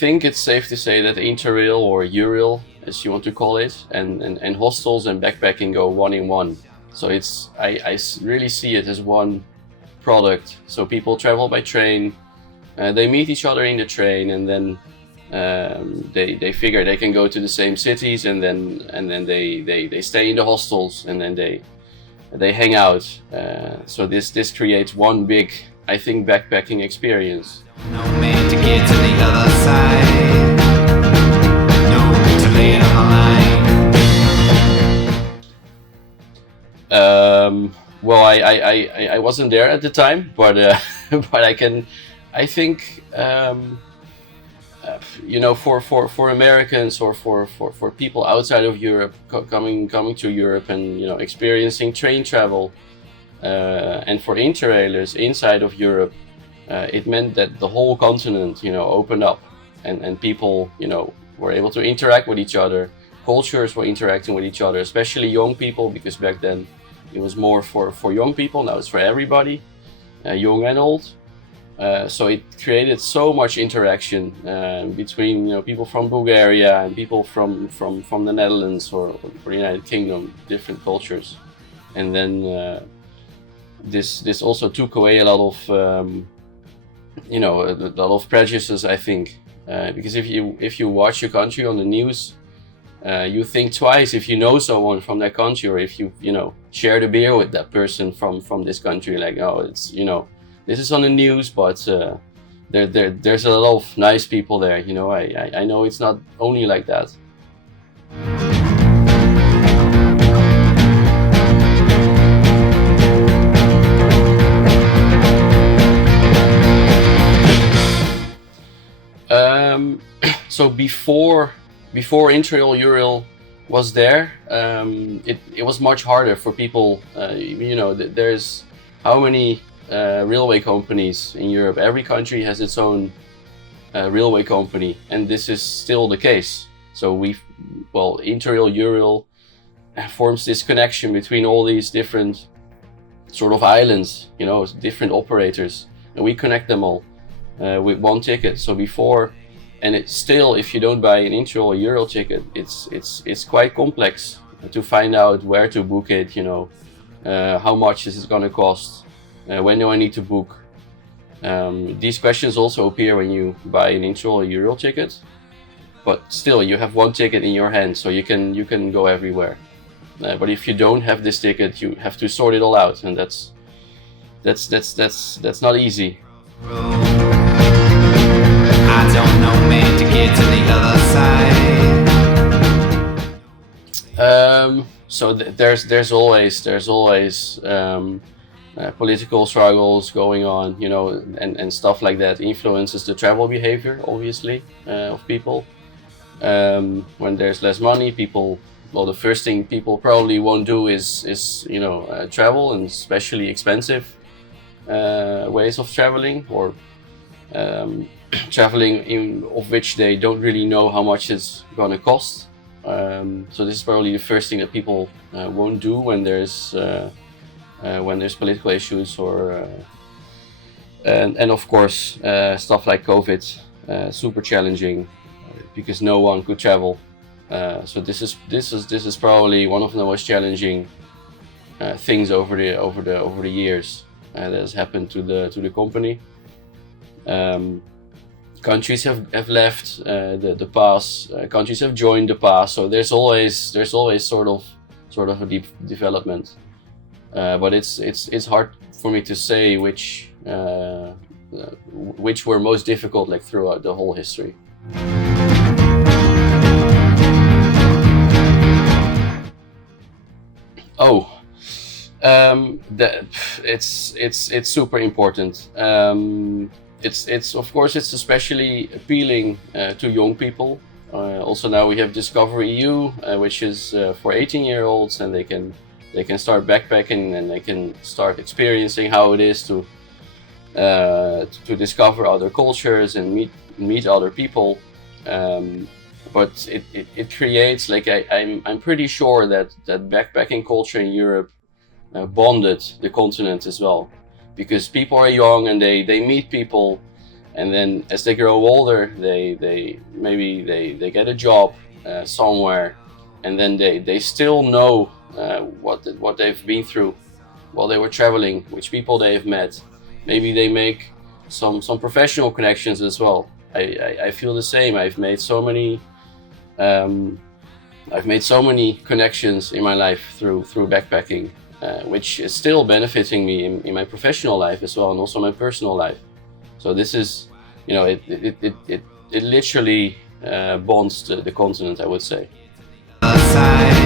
think it's safe to say that Interrail or Eurail, as you want to call it, and hostels and backpacking go one in one. So I really see it as one product. So people travel by train, they meet each other in the train, and then they figure they can go to the same cities, and then they stay in the hostels, and then they hang out. So this creates one big, I think, backpacking experience. No man to get to the other side. No to lay it on the line. Well, I wasn't there at the time, but but I think for Americans or for people outside of Europe coming to Europe and experiencing train travel, and for Interrailers inside of Europe, it meant that the whole continent opened up, and people were able to interact with each other. Cultures were interacting with each other, especially young people, because back then it was more for young people. Now it's for everybody, young and old. So it created so much interaction between people from Bulgaria and people from the Netherlands or the United Kingdom, different cultures. And then this also took away a lot of a lot of prejudices, I think, because if you watch your country on the news, you think twice if you know someone from that country, or if you share the beer with that person from this country. Like, oh, it's this is on the news, but there's a lot of nice people there. I know it's not only like that. So before Interrail Eurail was there, it was much harder for people. There's how many railway companies in Europe? Every country has its own railway company, and this is still the case. So Interrail Eurail forms this connection between all these different sort of islands, different operators, and we connect them all with one ticket. So before. And it's still, if you don't buy an Interrail or Eurail ticket, it's quite complex to find out where to book it. How much is it going to cost? When do I need to book? These questions also appear when you buy an Interrail or Eurail ticket. But still, you have one ticket in your hand, so you can go everywhere. But if you don't have this ticket, you have to sort it all out, and that's not easy. I don't know, man, to get to the other side. So there's always political struggles going on, and stuff like that influences the travel behavior, obviously, of people. When there's less money, the first thing people probably won't do is travel, and especially expensive ways of traveling, or traveling of which they don't really know how much it's gonna cost. So this is probably the first thing that people won't do when there's political issues, or and of course stuff like COVID, super challenging because no one could travel. So this is probably one of the most challenging things over the years that has happened to the company. Countries have left the pass. Countries have joined the pass. So there's always sort of a deep development. But it's hard for me to say which were most difficult, like throughout the whole history. It's super important. It's of course it's especially appealing to young people. Also now we have Discover EU, which is for 18-year-olds, and they can start backpacking, and they can start experiencing how it is to discover other cultures and meet other people. But it creates, like, I'm pretty sure that backpacking culture in Europe bonded the continent as well, because people are young and they meet people, and then as they grow older, they get a job somewhere, and then they still know what they've been through while they were traveling, which people they've met. Maybe they make some professional connections as well. I feel the same. I've made so many connections in my life through backpacking, which is still benefiting me in my professional life as well, and also my personal life. So this is, it literally bonds the continent, I would say. Other side.